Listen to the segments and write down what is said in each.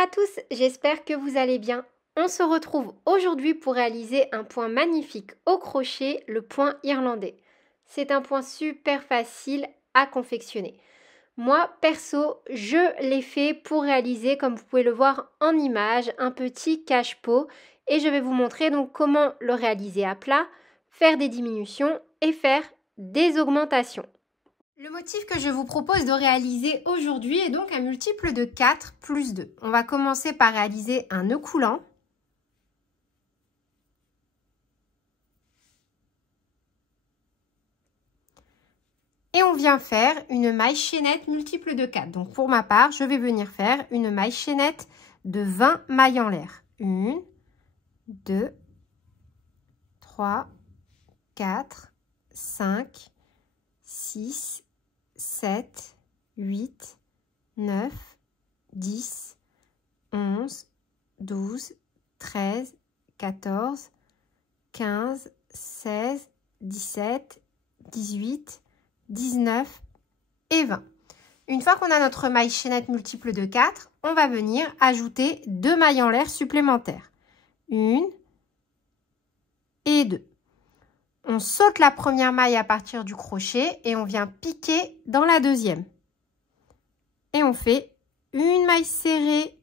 à tous, j'espère que vous allez bien. On se retrouve aujourd'hui pour réaliser un point magnifique au crochet, le point irlandais. C'est un point super facile à confectionner. Moi, perso, je l'ai fait pour réaliser, comme vous pouvez le voir en image, un petit cache-pot. Et je vais vous montrer donc comment le réaliser à plat, faire des diminutions et faire des augmentations. Le motif que je vous propose de réaliser aujourd'hui est donc un multiple de 4 plus 2. On va commencer par réaliser un nœud coulant. Et on vient faire une maille chaînette multiple de 4. Donc pour ma part, je vais venir faire une maille chaînette de 20 mailles en l'air. 1, 2, 3, 4, 5, 6, 7, 8, 9, 10, 11, 12, 13, 14, 15, 16, 17, 18, 19 et 20. Une fois qu'on a notre maille chaînette multiple de 4, on va venir ajouter 2 mailles en l'air supplémentaires. 1 et 2. On saute la première maille à partir du crochet et on vient piquer dans la deuxième. Et on fait une maille serrée,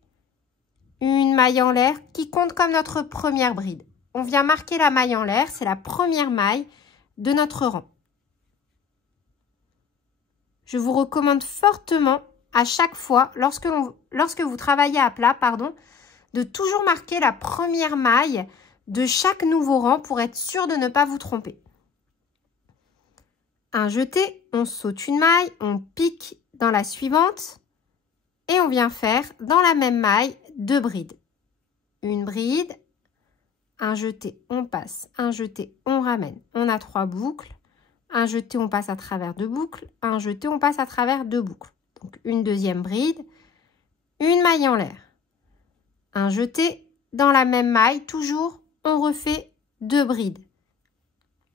une maille en l'air qui compte comme notre première bride. On vient marquer la maille en l'air, c'est la première maille de notre rang. Je vous recommande fortement à chaque fois, lorsque vous travaillez à plat, de toujours marquer la première maille de chaque nouveau rang pour être sûr de ne pas vous tromper. Un jeté, on saute une maille, on pique dans la suivante et on vient faire dans la même maille 2 brides. Une bride, un jeté, on passe, un jeté, on ramène. On a 3 boucles. Un jeté, on passe à travers 2 boucles. Un jeté, on passe à travers 2 boucles. Donc une deuxième bride, une maille en l'air. Un jeté, dans la même maille, toujours, on refait 2 brides.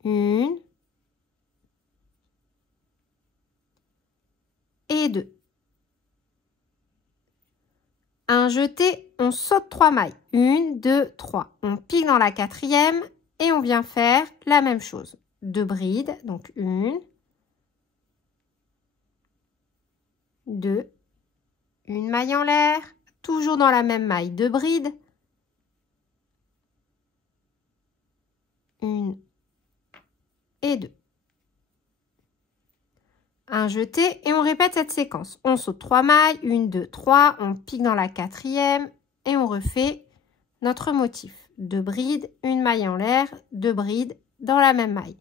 Une et 2. Un jeté, on saute 3 mailles. 1, 2, 3. On pique dans la quatrième et on vient faire la même chose. 2 brides, donc 1, 2, une maille en l'air, toujours dans la même maille, 2 brides, 1 et 2. Un jeté et on répète cette séquence. On saute 3 mailles, 1, 2, 3, on pique dans la quatrième et on refait notre motif. 2 brides, une maille en l'air, 2 brides dans la même maille.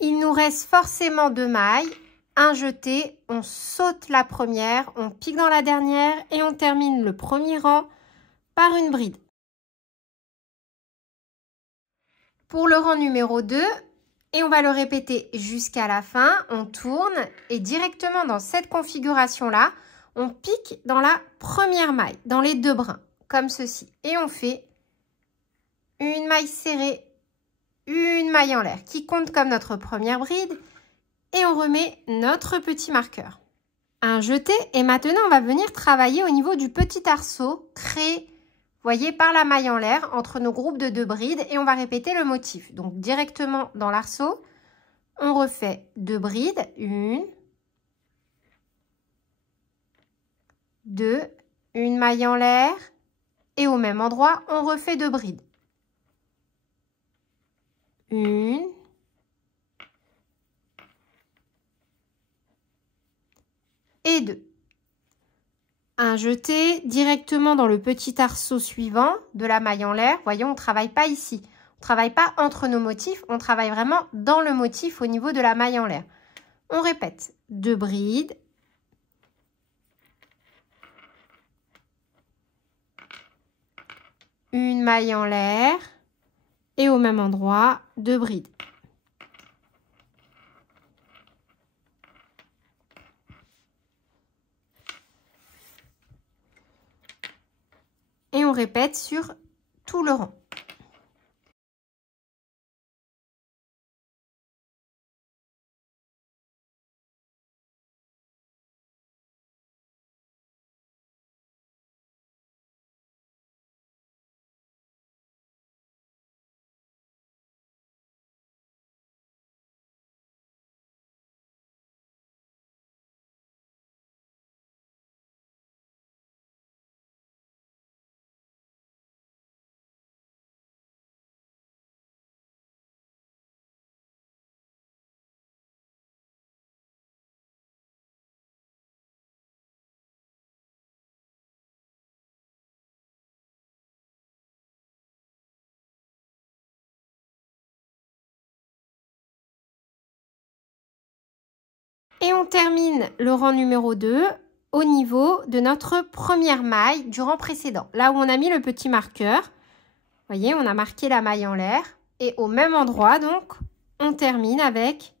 Il nous reste forcément 2 mailles, un jeté, on saute la première, on pique dans la dernière et on termine le premier rang par une bride. Pour le rang numéro 2, et on va le répéter jusqu'à la fin, on tourne et directement dans cette configuration-là, on pique dans la première maille, dans les 2 brins, comme ceci. Et on fait une maille serrée, une maille en l'air qui compte comme notre première bride et on remet notre petit marqueur. Un jeté et maintenant on va venir travailler au niveau du petit arceau créé, voyez, par la maille en l'air entre nos groupes de 2 brides et on va répéter le motif. Donc directement dans l'arceau, on refait 2 brides, 1, 2, une maille en l'air et au même endroit, on refait 2 brides. 1, et 2. Un jeté directement dans le petit arceau suivant de la maille en l'air. Voyez, on ne travaille pas ici. On ne travaille pas entre nos motifs, on travaille vraiment dans le motif au niveau de la maille en l'air. On répète, 2 brides. Une maille en l'air. Et au même endroit, 2 brides. Et on répète sur tout le rang. Et on termine le rang numéro 2 au niveau de notre première maille du rang précédent. Là où on a mis le petit marqueur, vous voyez, on a marqué la maille en l'air. Et au même endroit, donc, on termine avec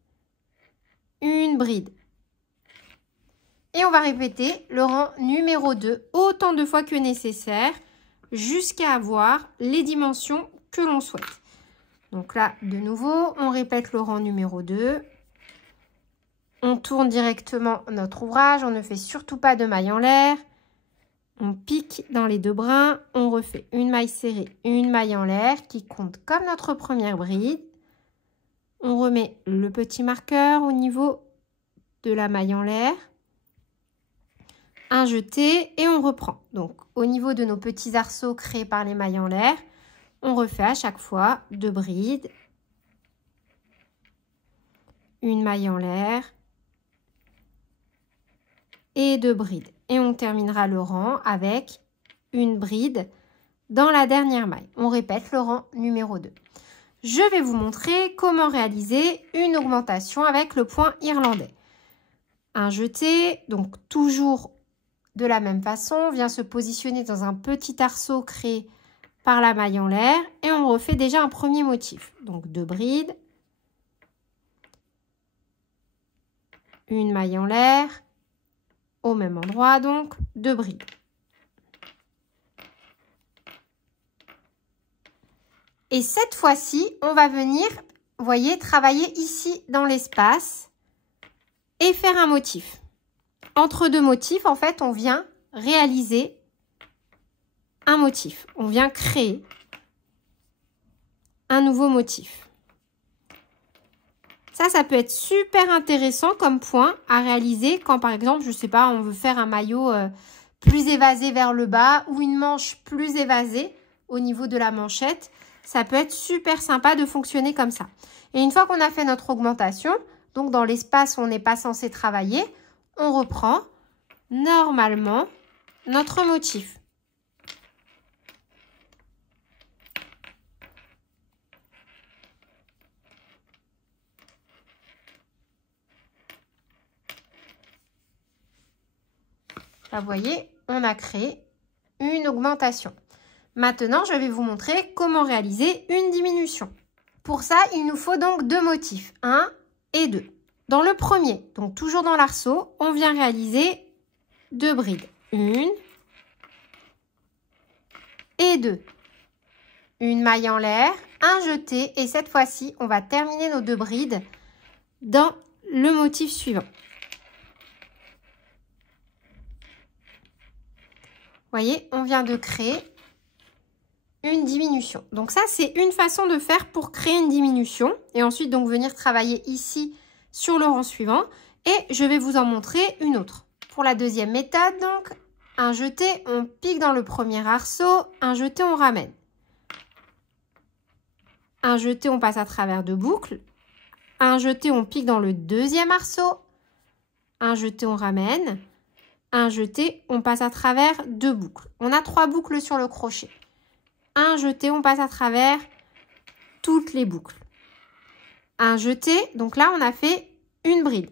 une bride. Et on va répéter le rang numéro 2 autant de fois que nécessaire jusqu'à avoir les dimensions que l'on souhaite. Donc là, de nouveau, on répète le rang numéro 2. On tourne directement notre ouvrage, on ne fait surtout pas de maille en l'air. On pique dans les 2 brins, on refait une maille serrée, une maille en l'air qui compte comme notre première bride. On remet le petit marqueur au niveau de la maille en l'air. Un jeté et on reprend. Donc au niveau de nos petits arceaux créés par les mailles en l'air, on refait à chaque fois 2 brides. Une maille en l'air. Et 2 brides. Et on terminera le rang avec une bride dans la dernière maille. On répète le rang numéro 2. Je vais vous montrer comment réaliser une augmentation avec le point irlandais. Un jeté, donc toujours de la même façon, on vient se positionner dans un petit arceau créé par la maille en l'air et on refait déjà un premier motif. Donc 2 brides, une maille en l'air, au même endroit, donc 2 brides. Et cette fois-ci, on va venir, vous voyez, travailler ici dans l'espace et faire un motif. Entre 2 motifs, en fait, on vient réaliser un motif. On vient créer un nouveau motif. Ça peut être super intéressant comme point à réaliser quand, par exemple, je ne sais pas, on veut faire un maillot plus évasé vers le bas ou une manche plus évasée au niveau de la manchette. Ça peut être super sympa de fonctionner comme ça. Et une fois qu'on a fait notre augmentation, donc dans l'espace où on n'est pas censé travailler, on reprend normalement notre motif. Là, vous voyez, on a créé une augmentation. Maintenant, je vais vous montrer comment réaliser une diminution. Pour ça, il nous faut donc 2 motifs, 1 et 2. Dans le premier, donc toujours dans l'arceau, on vient réaliser 2 brides. 1 et 2. Une maille en l'air, un jeté et cette fois-ci, on va terminer nos 2 brides dans le motif suivant. Vous voyez, on vient de créer une diminution. Donc ça, c'est une façon de faire pour créer une diminution. Et ensuite, donc, venir travailler ici sur le rang suivant. Et je vais vous en montrer une autre. Pour la deuxième méthode, donc, un jeté, on pique dans le premier arceau. Un jeté, on ramène. Un jeté, on passe à travers 2 boucles. Un jeté, on pique dans le deuxième arceau. Un jeté, on ramène. un jeté, on passe à travers 2 boucles. On a 3 boucles sur le crochet. Un jeté, on passe à travers toutes les boucles. Un jeté, donc là on a fait une bride.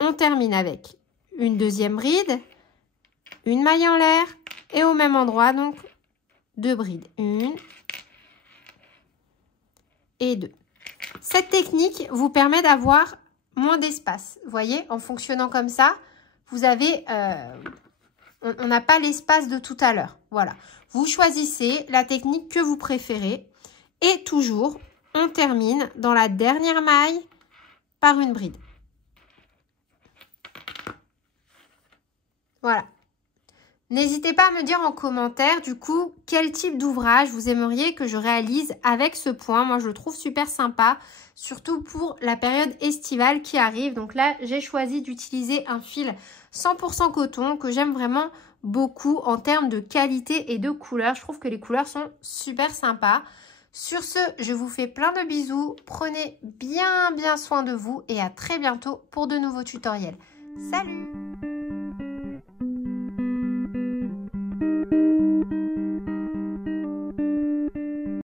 On termine avec une deuxième bride, une maille en l'air et au même endroit donc 2 brides. 1 et 2. Cette technique vous permet d'avoir moins d'espace. Vous voyez, en fonctionnant comme ça, vous avez, on n'a pas l'espace de tout à l'heure. Voilà. Vous choisissez la technique que vous préférez et toujours, on termine dans la dernière maille par une bride. Voilà. N'hésitez pas à me dire en commentaire, du coup, quel type d'ouvrage vous aimeriez que je réalise avec ce point. Moi, je le trouve super sympa, surtout pour la période estivale qui arrive. Donc là, j'ai choisi d'utiliser un fil 100% coton que j'aime vraiment beaucoup en termes de qualité et de couleur. Je trouve que les couleurs sont super sympas. Sur ce, je vous fais plein de bisous. Prenez bien soin de vous et à très bientôt pour de nouveaux tutoriels. Salut!